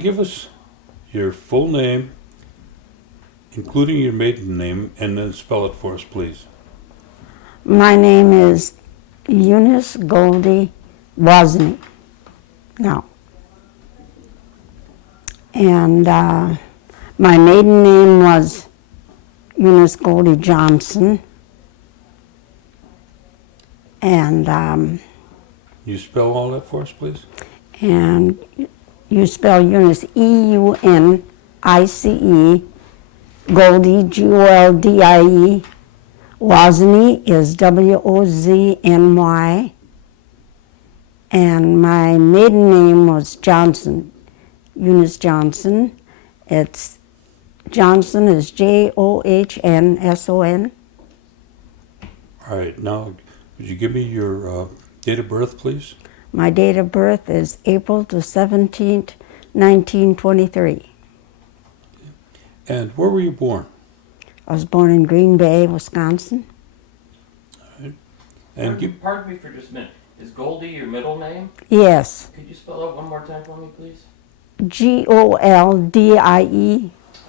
give us your full name, including your maiden name, and then spell it for us, please. My name is Eunice Goldie Wozny. No. And my maiden name was Eunice Goldie Johnson. And You spell all that for us, please? and you spell Eunice E-U-N-I-C-E, Goldie, G-O-L-D-I-E. Wozny is W-O-Z-N-Y. And my maiden name was Johnson, Eunice Johnson. It's Johnson is J-O-H-N-S-O-N. All right, now, would you give me your date of birth, please? My date of birth is April the 17th, 1923. And where were you born? I was born in Green Bay, Wisconsin. All right. And Pardon me for just a minute. Is Goldie your middle name? Yes, Could you spell it one more time for me, please? G-O-L-D-I-E.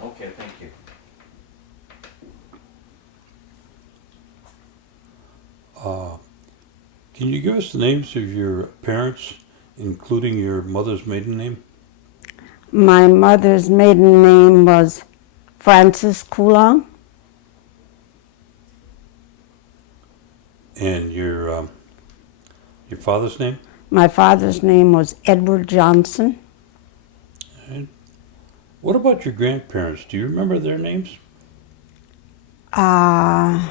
Okay, thank you. Can you give us the names of your parents, including your mother's maiden name? My mother's maiden name was Frances Coulon. And your father's name? My father's name was Edward Johnson. And what about your grandparents? Do you remember their names? Not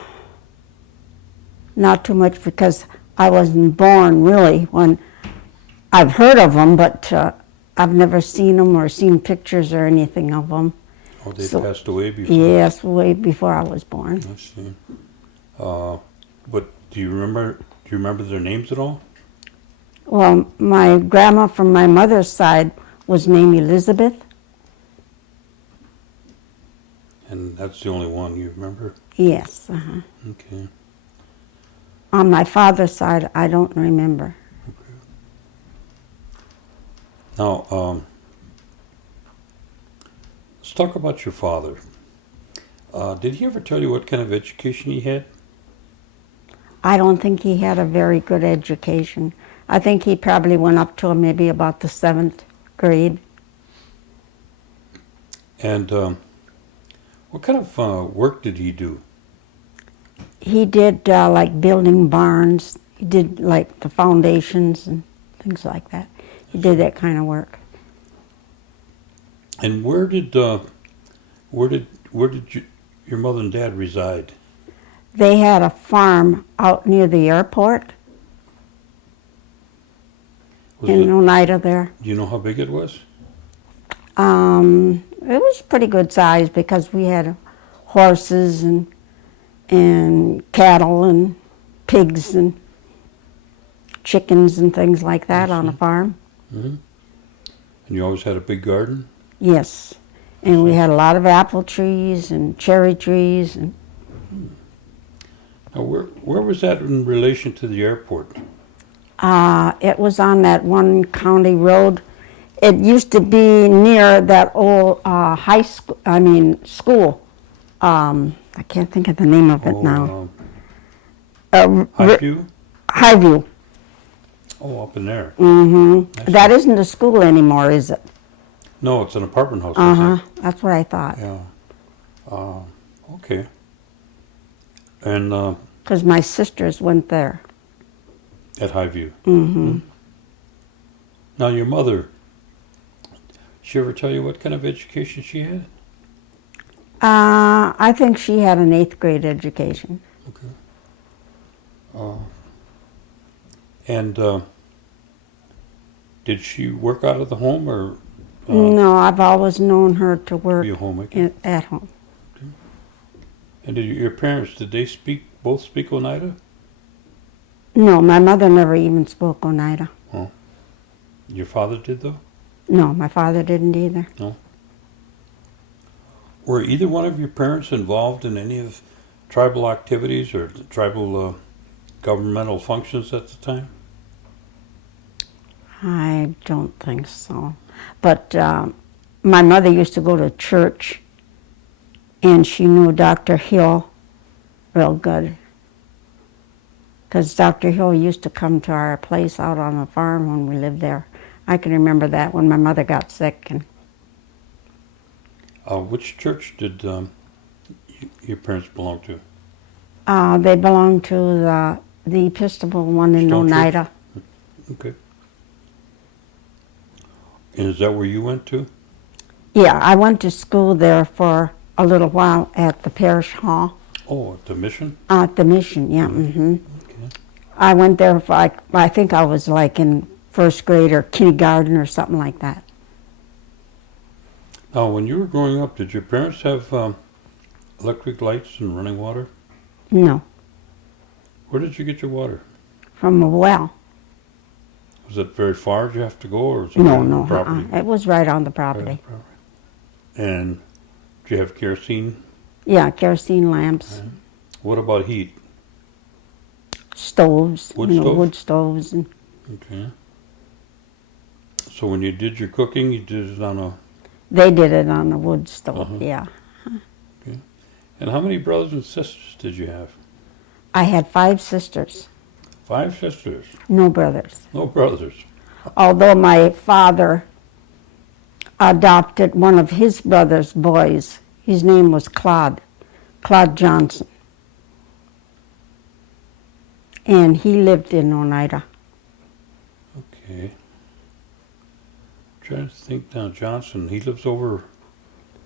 too much because I wasn't born really when I've heard of them, but I've never seen them or seen pictures or anything of them. Oh, they passed away before? Yes, way before I was born. I see. But do you remember their names at all? Well, my grandma from my mother's side was named Elizabeth. And that's the only one you remember? Yes. Okay. On my father's side, I don't remember. Okay. Now, let's talk about your father. Did he ever tell you what kind of education he had? I don't think he had a very good education. I think he probably went up to maybe about the 7th grade. And what kind of work did he do? He did like building barns. He did like the foundations and things like that. He did that kind of work. And where did your mother and dad reside? They had a farm out near the airport in Oneida there. Do you know how big it was? It was pretty good size because we had horses and cattle and pigs and chickens and things like that on a farm. Mm-hmm. And you always had a big garden? Yes. And we had a lot of apple trees and cherry trees. And Now, where was that in relation to the airport? it was on that one county road. It used to be near that old school. I can't think of the name of it now. Highview? Highview. Oh, up in there. Mm-hmm. That isn't a school anymore, is it? No, it's an apartment house. That's what I thought. Yeah. Okay. And Because my sisters went there. at Highview. Mm-hmm. Now, your mother, she ever tell you what kind of education she had? I think she had an 8th grade education. Okay. And did she work out of the home or? No, I've always known her to work Be a homemaker? at home. Okay. And did your parents, did they both speak Oneida? No, my mother never even spoke Oneida. Oh. Your father did, though? No, my father didn't either. No. Were either one of your parents involved in any of tribal activities or tribal governmental functions at the time? I don't think so. But my mother used to go to church, and she knew Dr. Hill real good. Because Dr. Hill used to come to our place out on the farm when we lived there. I can remember that when my mother got sick. And Which church did your parents belong to? they belonged to the Episcopal one in Stone Church? Oneida. Okay. And is that where you went to? Yeah, I went to school there for a little while at the parish hall. Oh, at the mission? At the mission, yeah. Mm-hmm. Okay. I went there for, I think I was like in first grade or kindergarten or something like that. Now, when you were growing up, did your parents have electric lights and running water? No, Where did you get your water? from a well. Was it very far? Did you have to go, or was it No, on no, the property? it was right on the Right property. on the property. And did you have kerosene? Yeah, kerosene lamps, What about heat? stoves, Wood you know, stove? wood stoves. And Okay. So when you did your cooking, you did it on a... they did it on a wood stove, Uh-huh. yeah. And how many brothers and sisters did you have? I had 5 sisters, 5 sisters. no brothers. No brothers. Although my father adopted one of his brother's boys. His name was Claude Johnson. And he lived in Oneida. Okay. Trying to think now, Johnson, he lives over...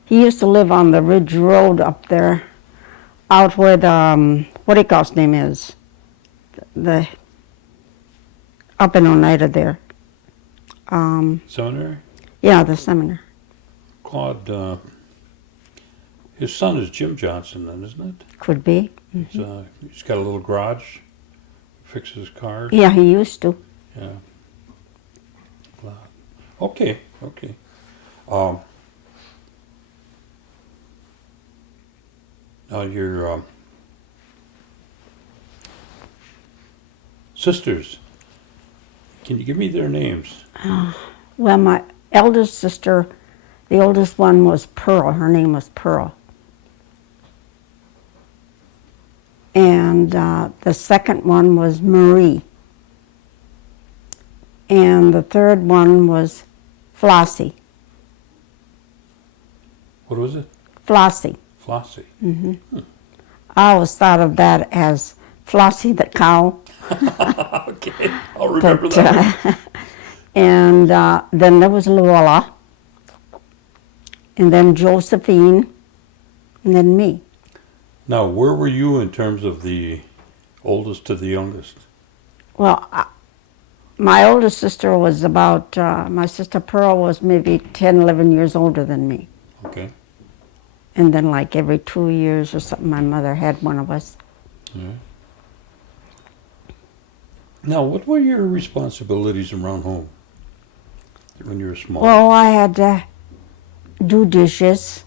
He used to live on the Ridge Road up there, out where the, what do you call his name is? Up in Oneida there. Seminary? Yeah, the seminary. Claude, his son is Jim Johnson then, isn't it? Could be. He's got a little garage, fixes cars. Yeah, he used to. Yeah. Claude. Okay. Now your sisters, can you give me their names? Well, my eldest sister, the oldest one was Pearl. Her name was Pearl. And the second one was Marie. And the third one was Flossie. What was it? Flossie. Flossie. I always thought of that as Flossie the cow. Okay, I'll remember But, that. and then there was Lola. And then Josephine. And then me. Now, where were you in terms of the oldest to the youngest? Well, my oldest sister was about, my sister Pearl was maybe 10, 11 years older than me. Okay. And then like every 2 years or something, my mother had one of us. Yeah. Now, what were your responsibilities around home when you were small? Well, I had to do dishes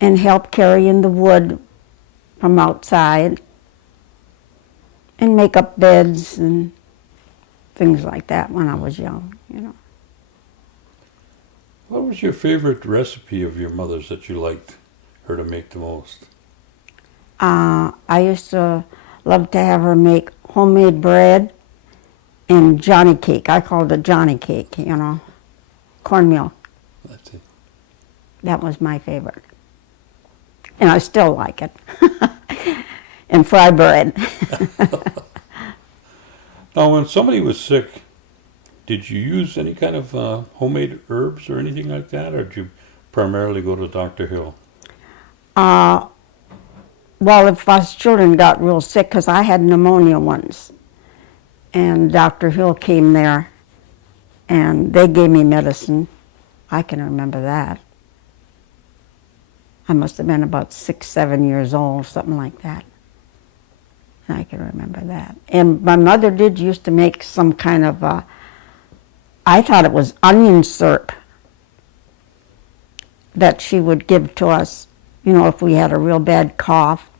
and help carry in the wood from outside and make up beds and things like that when I was young, you know. What was your favorite recipe of your mother's that you liked her to make the most? I used to love to have her make homemade bread and Johnny cake. I called it Johnny cake, you know, cornmeal. That's it. That was my favorite. And I still like it. And fry bread. Now, when somebody was sick, did you use any kind of homemade herbs or anything like that, or did you primarily go to Dr. Hill? Well, if us children got real sick, because I had pneumonia once, and Dr. Hill came there, and they gave me medicine. I can remember that. I must have been about 6, 7 years old, something like that. I can remember that. And my mother did used to make some kind of, I thought it was onion syrup that she would give to us, you know, if we had a real bad cough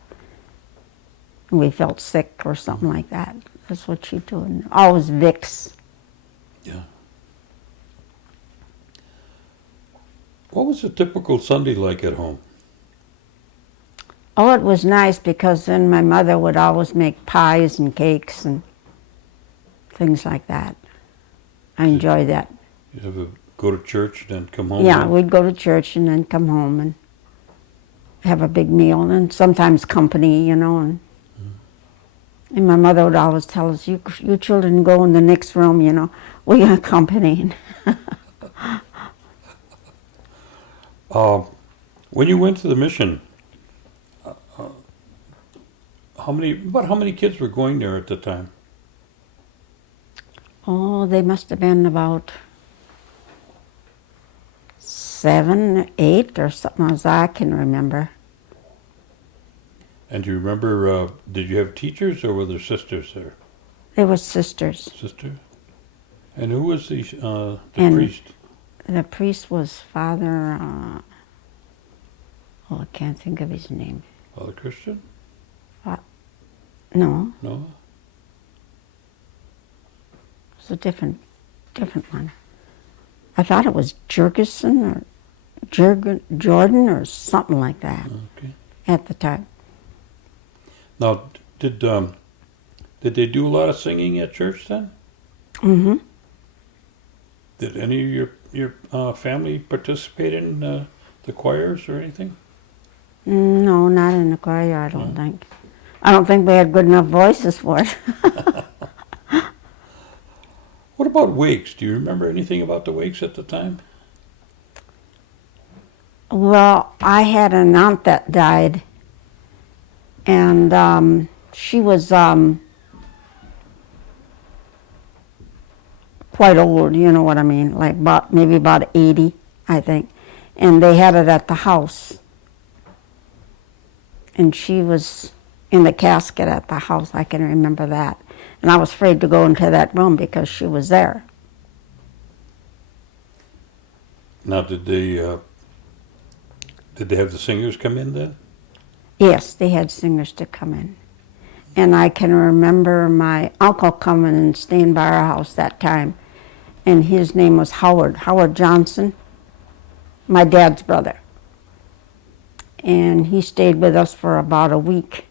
and we felt sick or something like that. That's what she did. Always Vicks. Yeah. What was a typical Sunday like at home? Oh, it was nice because then my mother would always make pies and cakes and things like that. I enjoyed that. You ever go to church, then come home? Yeah, then? we'd go to church and then come home and have a big meal, and sometimes company, you know. And my mother would always tell us, you children go in the next room, you know, we got company. When you went to the mission, how many kids were going there at the time? Oh, they must have been about 7, 8 or something as I can remember. And do you remember, did you have teachers or were there sisters there? They were sisters. Sisters? And who was the And- priest? The priest was Father, I can't think of his name. Father Christian? No, No? it was a different one. I thought it was Jurgensen or Jordan or something like that Okay. at the time. Now, did they do a lot of singing at church then? Mm-hmm. Did any of your family participate in the choirs or anything? No, not in the choir, I don't think. I don't think we had good enough voices for it. What about wakes? Do you remember anything about the wakes at the time? Well, I had an aunt that died, and she was quite old, you know what I mean, like maybe about 80, I think. And they had it at the house. And she was in the casket at the house, I can remember that. And I was afraid to go into that room because she was there. Now, did they have the singers come in then? Yes, they had singers to come in. And I can remember my uncle coming and staying by our house that time. And his name was Howard Johnson, my dad's brother. And he stayed with us for about a week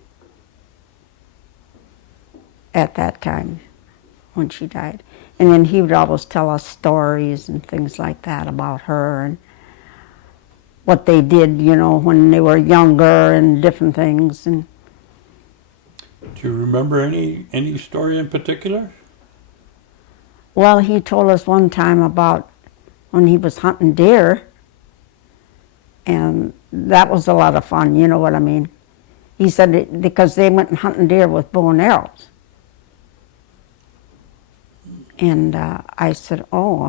at that time when she died. And then he would always tell us stories and things like that about her and what they did, you know, when they were younger and different things. And Do you remember any story in particular? well, he told us one time about when he was hunting deer, and that was a lot of fun, you know what I mean? He said because they went hunting deer with bow and arrows. And I said, oh,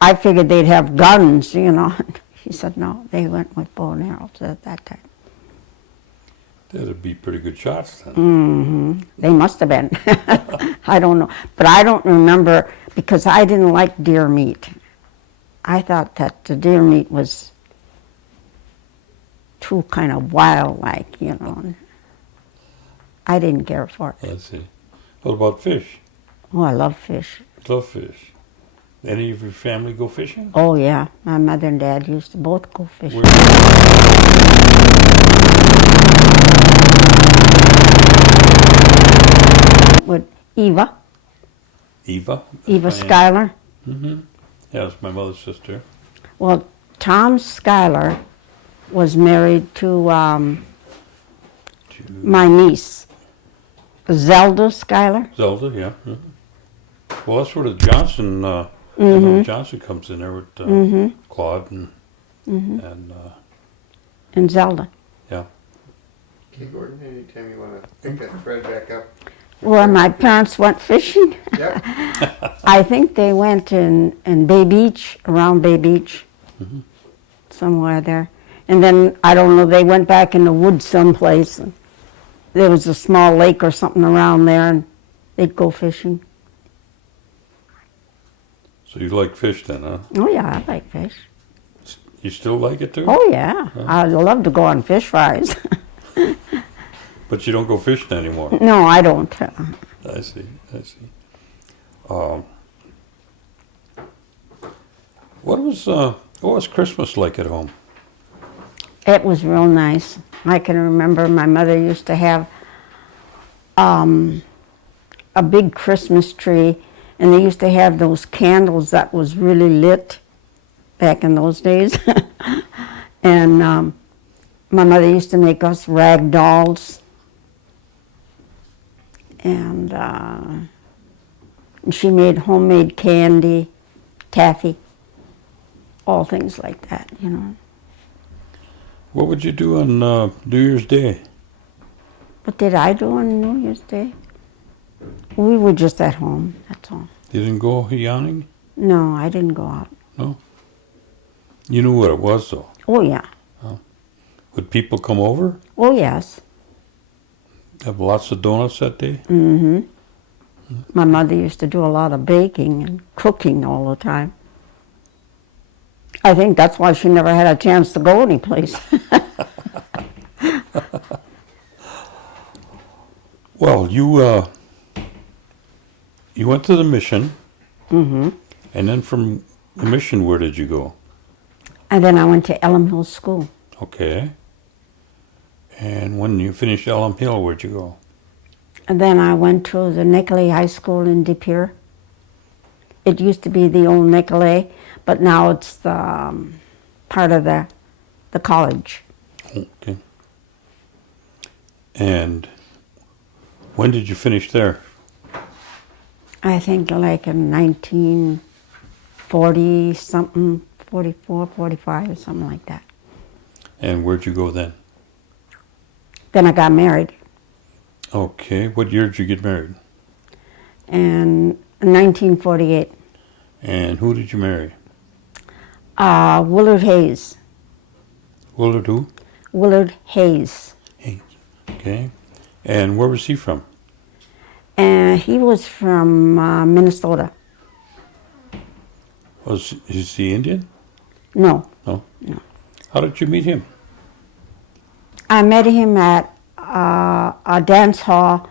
I figured they'd have guns, you know. He said, no, they went with bow and arrows at that time. That'd be pretty good shots then. Mm-hmm. They must have been. I don't know. But I don't remember because I didn't like deer meat. I thought that the deer meat was too kind of wild-like, you know. I didn't care for it. I see. What about fish? Oh, I love fish. Love fish. Any of your family go fishing? Oh, yeah. My mother and dad used to both go fishing. With Eva Eva? Schuyler. Mm-hmm. Yeah, it's my mother's sister. Well, Tom Schuyler was married to my niece, Zelda Schuyler. Zelda, yeah. Mhm. Well, that's where the Johnson, I know Johnson comes in there with Claude and And Zelda. yeah. Okay, Gordon, anytime you want to pick that thread back up. Where my parents went fishing. Yep. I think they went in Bay Beach, around Bay Beach, somewhere there. And then, I don't know, they went back in the woods someplace. And there was a small lake or something around there, and they'd go fishing. So you like fish then, huh? Oh, yeah, I like fish. You still like it too? Oh, yeah. I love to go on fish fries. But you don't go fishing anymore. No, I don't. I see. What was What was Christmas like at home? It was real nice. I can remember my mother used to have a big Christmas tree, and they used to have those candles that was really lit back in those days. And my mother used to make us rag dolls, and she made homemade candy, taffy, all things like that, you know. What would you do on New Year's Day? What did I do on New Year's Day? We were just at home, that's all. You didn't go yawning? No, I didn't go out. No? You knew what it was, though. Oh, yeah. Would people come over? Oh, yes. Have lots of donuts that day? Mm-hmm. My mother used to do a lot of baking and cooking all the time. I think that's why she never had a chance to go anyplace. Well, you went to the mission, Mm-hmm. and then from the mission, where did you go? And then I went to Elm Hill School. Okay. And when you finished Elm Hill, where'd you go? And then I went to the Nicolay High School in De Pere. It used to be the old Nicolay, but now it's the part of the college. Okay. And when did you finish there? I think like in 1940 something, 44, 45, or something like that. And where'd you go then? Then I got married. Okay. What year did you get married? In 1948. And who did you marry? Willard Hayes. Willard who? Willard Hayes. Hayes. Okay. And where was he from? And he was from Minnesota. Is he Indian? No. No? No. How did you meet him? I met him at a dance hall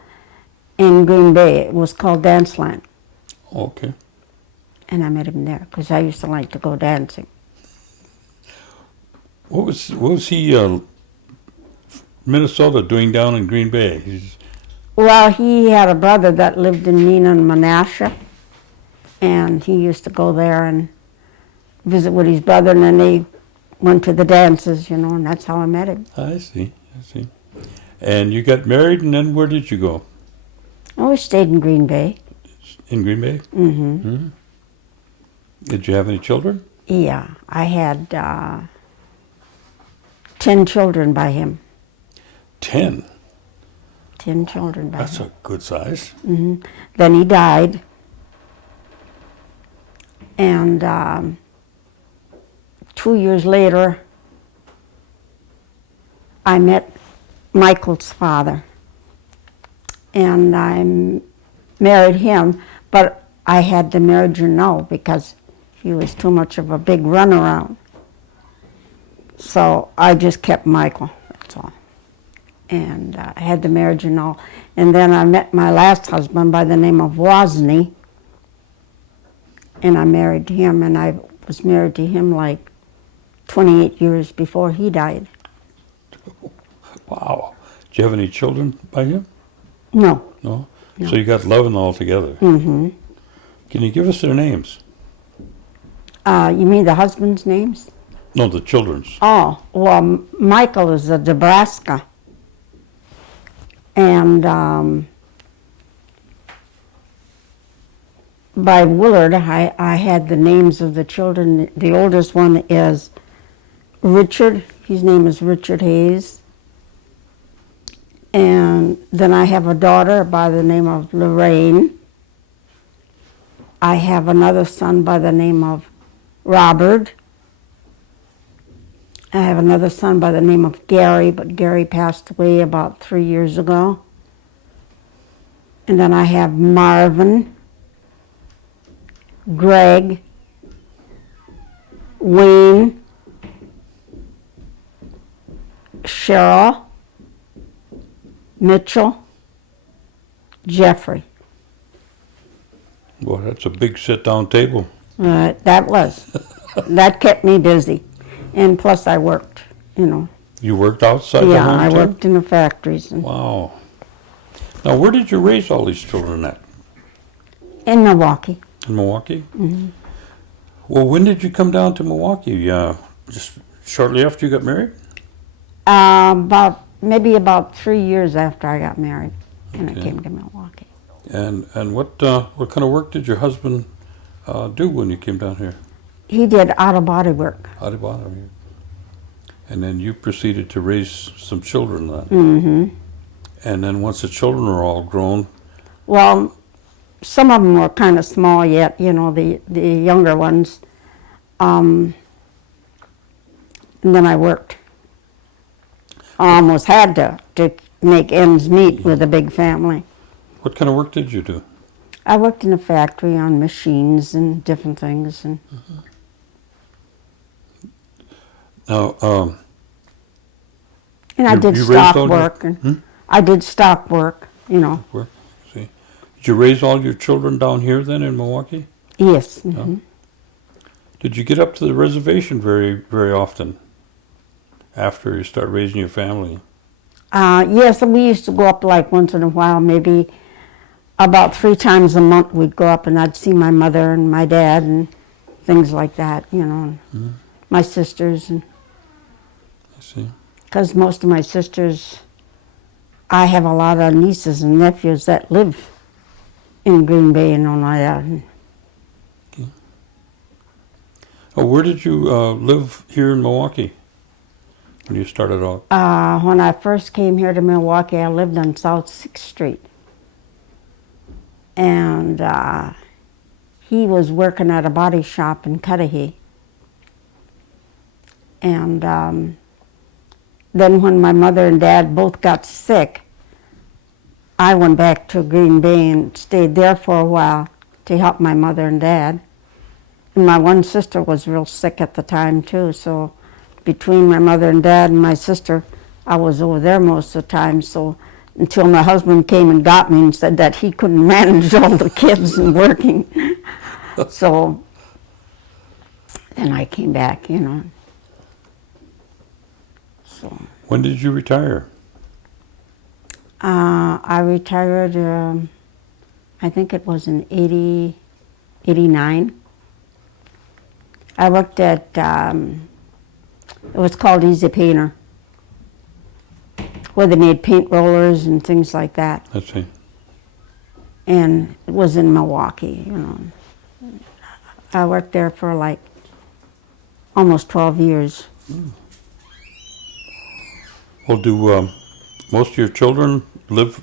in Green Bay. It was called Danceland. Okay. And I met him there because I used to like to go dancing. What was he Minnesota doing down in Green Bay? Well, he had a brother that lived in Neenah, Menasha, and he used to go there and visit with his brother, and then they went to the dances, you know, and that's how I met him. I see. And you got married, and then where did you go? I always stayed in Green Bay. In Green Bay? Mm-hmm. Mm-hmm. Did you have any children? Yeah, I had 10 children by him. 10? 10 children by That's him. a good size. Mm-hmm. Then he died. And 2 years later, I met Michael's father. And I married him, but I had to marry Janelle because he was too much of a big runaround. So I just kept Michael, that's all. And I had the marriage and all. And then I met my last husband by the name of Wozny, and I married him, and I was married to him like 28 years before he died. Wow. Did you have any children by him? No. No? No. So you got 11 altogether. Mm-hmm. Can you give us their names? You mean the husband's names? No, the children's. Oh, well, Michael is a Nebraska. And by Willard, I had the names of the children. The oldest one is Richard. His name is Richard Hayes. And then I have a daughter by the name of Lorraine. I have another son by the name of Robert. I have another son by the name of Gary, but Gary passed away about 3 years ago. And then I have Marvin, Greg, Wayne, Cheryl, Mitchell, Jeffrey. Boy, that's a big sit-down table. That was. that kept me busy. And plus I worked, you know. You worked outside the Yeah, home I too? worked in the factories and Wow. Now, where did you raise all these children at? in Milwaukee. In Milwaukee? Well, when did you come down to Milwaukee? Just shortly after you got married? Maybe about 3 years after I got married, and I Okay. came to Milwaukee. And what kind of work did your husband do when you came down here? He did auto body work. Out of bottom. And then you proceeded to raise some children then. Mm-hmm. And then once the children are all grown, Well, some of them were kind of small yet, you know, the younger ones. And then I worked. I almost had to make ends meet with a big family. what kind of work did you do? I worked in a factory on machines and different things. And Now, and I You- did you raised stock all your- work. And I did stock work, you know. see, did you raise all your children down here then in Milwaukee? Yes. Mhm. Did you get up to the reservation very, very often after you start raising your family? Yes, we used to go up like once in a while, maybe about 3 times a month we'd go up and I'd see my mother and my dad and things like that, you know, and my sisters. And I see. because most of my sisters, I have a lot of nieces and nephews that live in Green Bay and Oneida. Oh, where did you live here in Milwaukee when you started out? When I first came here to Milwaukee, I lived on South 6th Street. And he was working at a body shop in Cudahy. And then when my mother and dad both got sick, I went back to Green Bay and stayed there for a while to help my mother and dad. And my one sister was real sick at the time too, so between my mother and dad and my sister, I was over there most of the time. So until my husband came and got me and said that he couldn't manage all the kids and working. So then I came back, you know. So When did you retire? I retired, I think it was in 89. I worked at, it was called Easy Painter, where they made paint rollers and things like that. Let's see. And it was in Milwaukee, you know. I worked there for like almost 12 years. Well, do most of your children live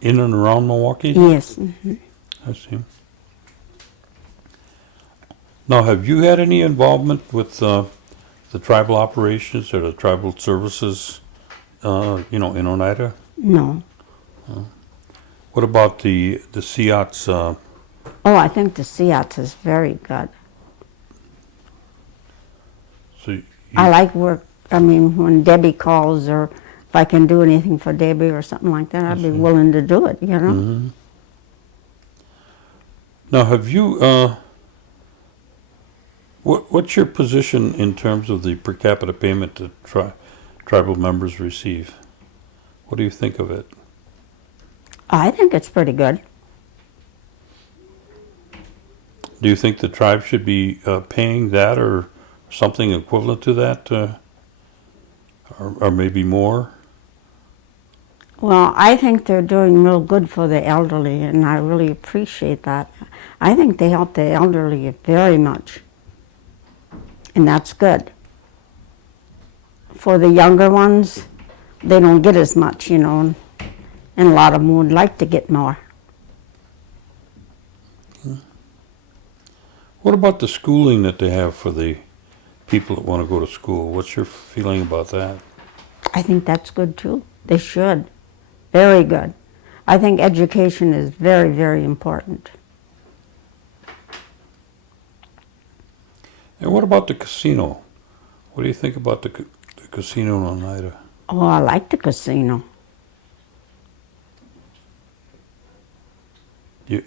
in and around Milwaukee? Yes. Mhm. I see. Now, have you had any involvement with the tribal operations or the tribal services, in Oneida? No. What about the SEATs? Oh, I think the SEATs is very good. So you, I like work. I mean, when Debbie calls or if I can do anything for Debbie or something like that, I'd be willing to do it, you know? Mhm. Now, have you? What's your position in terms of the per capita payment that tribal members receive? What do you think of it? I think it's pretty good. Do you think the tribe should be paying that or something equivalent to that, or maybe more? Well, I think they're doing real good for the elderly, and I really appreciate that. I think they help the elderly very much, and that's good. For the younger ones, they don't get as much, you know, and a lot of them would like to get more. What about the schooling that they have for the people that want to go to school? What's your feeling about that? I think that's good too. They should. Very good. I think education is very, very important. And what about the casino? What do you think about the casino in Oneida? Oh, I like the casino.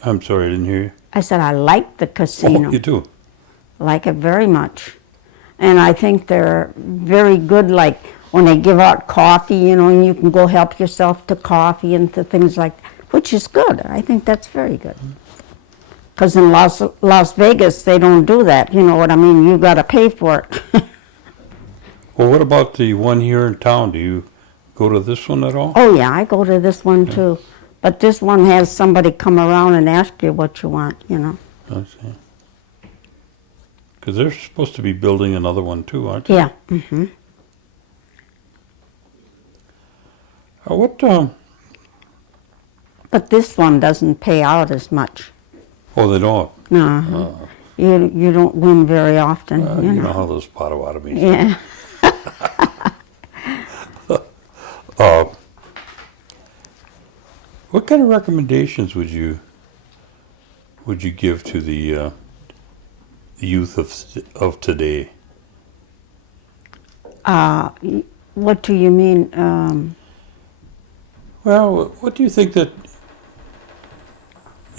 I'm sorry, I didn't hear you. I said I like the casino. Oh, you do? like it very much. And I think they're very good, like when they give out coffee, you know, and you can go help yourself to coffee and to things like that, which is good. I think that's very good. Because in Las Vegas, they don't do that. You know what I mean? You got to pay for it. Well, what about the one here in town? Do you go to this one at all? Oh, yeah, I go to this one too. But this one has somebody come around and ask you what you want, you know. I see. Because they're supposed to be building another one too, aren't they? Yeah. Mm-hmm. What? But this one doesn't pay out as much. Oh, they don't. No. You don't win very often. You know how those Potawatomis. Yeah. What kind of recommendations would you give to the youth of today? What do you mean? Well, what do you think that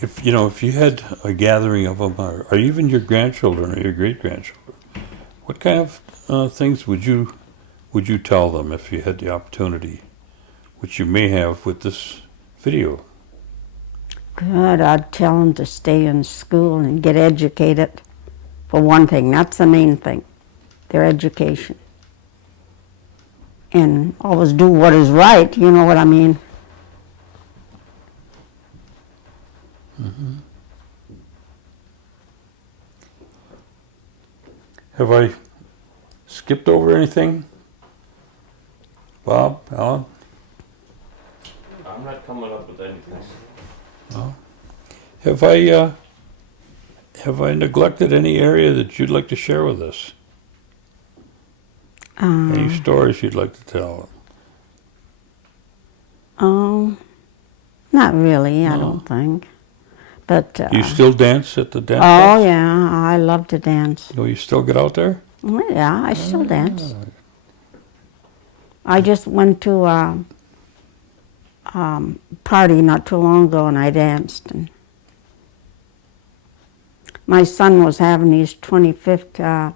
if you had a gathering of them, or even your grandchildren or your great grandchildren, what kind of things would you tell them if you had the opportunity, which you may have with this video? Good. I'd tell them to stay in school and get educated. For one thing, that's the main thing, their education. And always do what is right, you know what I mean? Mm-hmm. Have I skipped over anything? Bob, Alan? I'm not coming up with anything. No. Have I neglected any area that you'd like to share with us? Any stories you'd like to tell? Not really, I No. don't think. But Do you still dance at the dance? oh house? yeah, I love to dance. Oh, you still get out there? Well, yeah, I still dance. I just went to a party not too long ago and I danced. And my son was having his 25th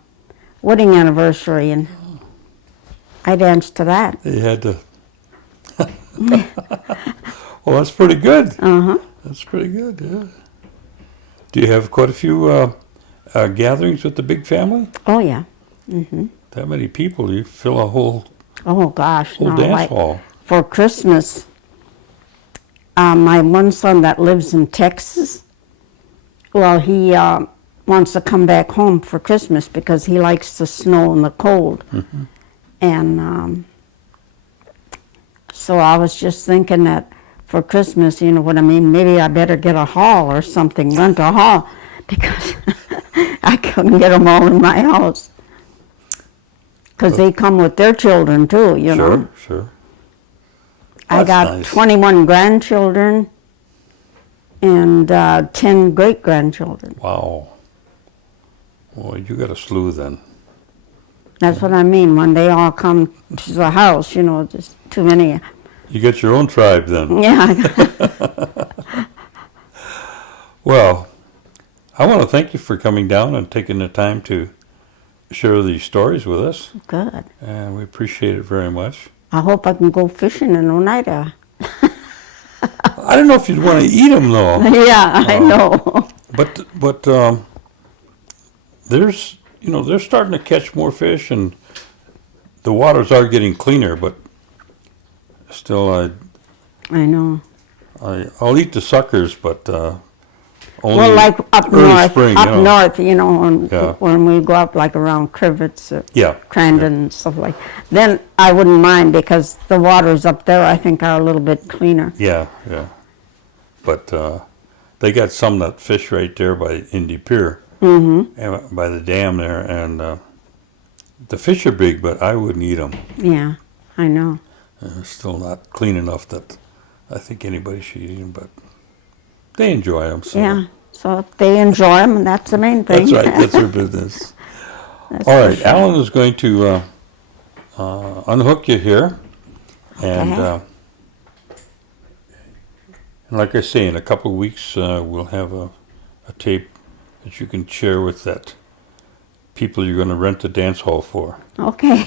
wedding anniversary and I danced to that. You had to. Well, that's pretty good. Uh-huh. That's pretty good, yeah. Do you have quite a few gatherings with the big family? Oh yeah. Mm-hmm. That many people, you fill a whole Oh gosh, no. dance Like, hall. for Christmas, my one son that lives in Texas, well, he wants to come back home for Christmas because he likes the snow and the cold. Mm-hmm. And so I was just thinking that for Christmas, you know what I mean, maybe I better get a hall or something, rent a hall, because I couldn't get them all in my house. Because they come with their children too, you know. Sure. I That's got nice. 21 grandchildren and 10 great-grandchildren. Wow. Well, you got a slew then. That's what I mean, when they all come to the house, you know, there's too many. You got your own tribe then. Yeah. Well, I want to thank you for coming down and taking the time to share these stories with us. Good. And we appreciate it very much. I hope I can go fishing in Oneida. I don't know if you'd want to eat them though. Yeah, I know. But there's they're starting to catch more fish and the waters are getting cleaner. But still, I know. I'll eat the suckers, but only Well, like up early north, spring, Yeah. when we go up like around Crivets or Yeah. Crandon and stuff like, then I wouldn't mind because the waters up there I think are a little bit cleaner. Yeah. But they got some that fish right there by Indy Pier, by the dam there, and the fish are big, but I wouldn't eat them. Yeah, I know. Still not clean enough that I think anybody should eat them, but they enjoy them. So. Yeah, so if they enjoy them, that's the main thing. That's right. That's their business. That's All for right, sure. Alan is going to unhook you here, and Okay. like I say, in a couple of weeks we'll have a tape that you can share with that people you're going to rent the dance hall for. Okay.